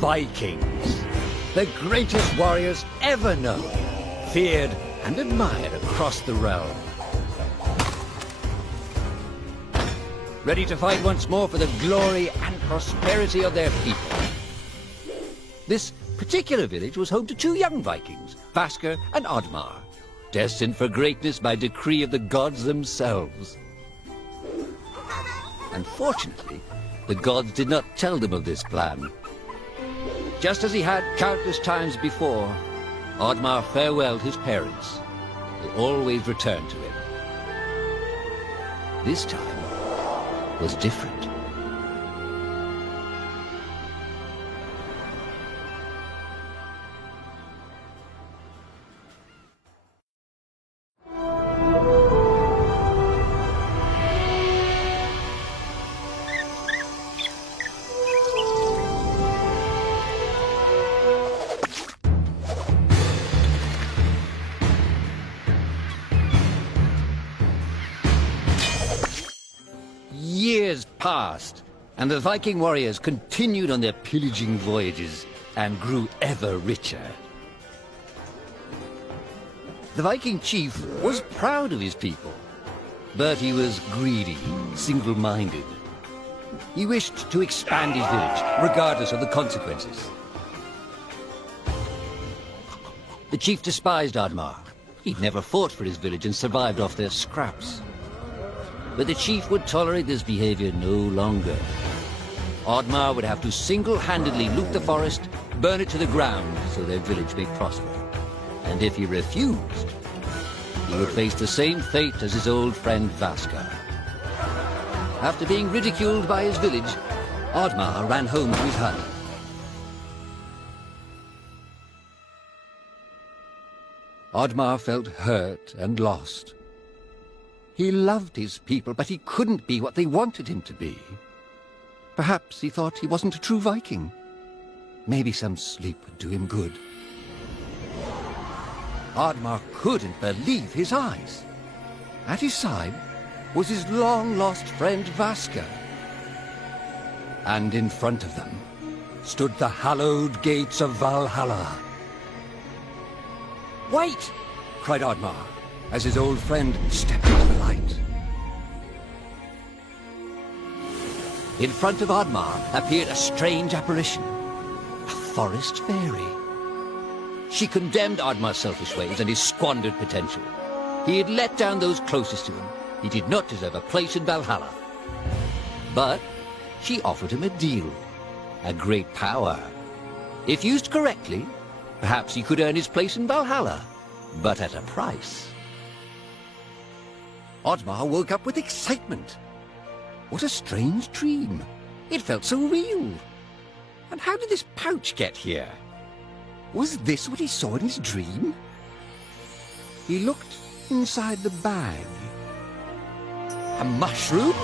Vikings, the greatest warriors ever known, feared and admired across the realm. Ready to fight once more for the glory and prosperity of their people. This particular village was home to two young Vikings, Vasker and Oddmar, destined for greatness by decree of the gods themselves. Unfortunately, the gods did not tell them of this plan. Just as he had countless times before, Oddmar farewelled his parents. They always returned to him. This time was different. Years passed, and the Viking warriors continued on their pillaging voyages and grew ever richer. The Viking chief was proud of his people, but he was greedy, single-minded. He wished to expand his village, regardless of the consequences. The chief despised Oddmar. He'd never fought for his village and survived off their scraps. But the chief would tolerate this behavior no longer. Oddmar would have to single-handedly loot the forest, burn it to the ground so their village may prosper. And if he refused, he would face the same fate as his old friend Vasker. After being ridiculed by his village, Oddmar ran home to his hut. Oddmar felt hurt and lost. He loved his people, but he couldn't be what they wanted him to be. Perhaps he thought he wasn't a true Viking. Maybe some sleep would do him good. Oddmar couldn't believe his eyes. At his side was his long-lost friend Vasker. And in front of them stood the hallowed gates of Valhalla. "Wait!" cried Oddmar, as his old friend stepped into the light. In front of Oddmar appeared a strange apparition, a forest fairy. She condemned Oddmar's selfish ways and his squandered potential. He had let down those closest to him. He did not deserve a place in Valhalla. But she offered him a deal, a great power. If used correctly, perhaps he could earn his place in Valhalla, but at a price. Oddmar woke up with excitement. What a strange dream. It felt so real. And how did this pouch get here? Was this what he saw in his dream? He looked inside the bag. A mushroom?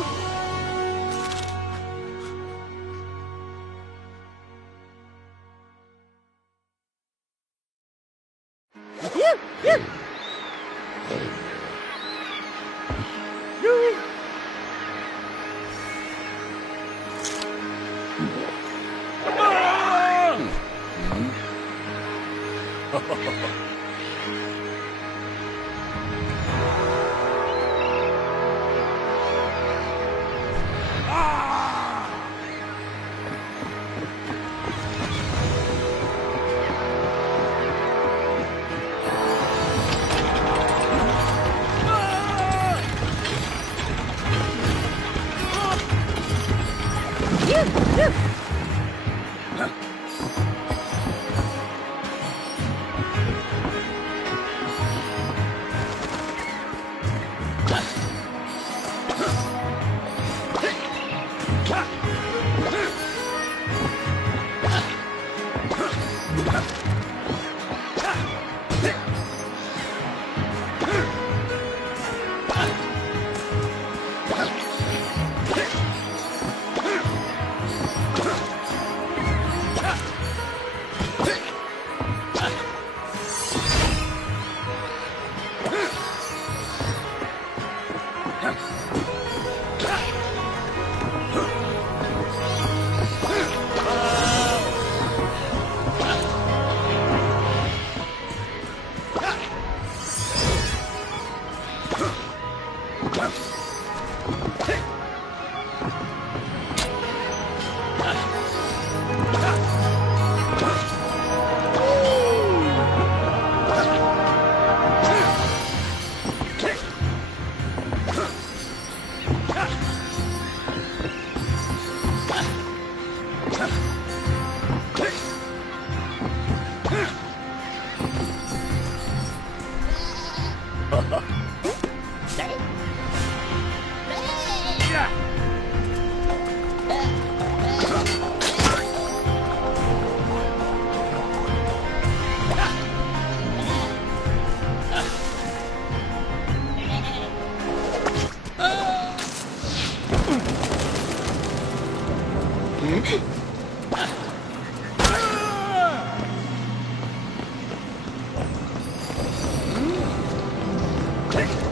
Quick!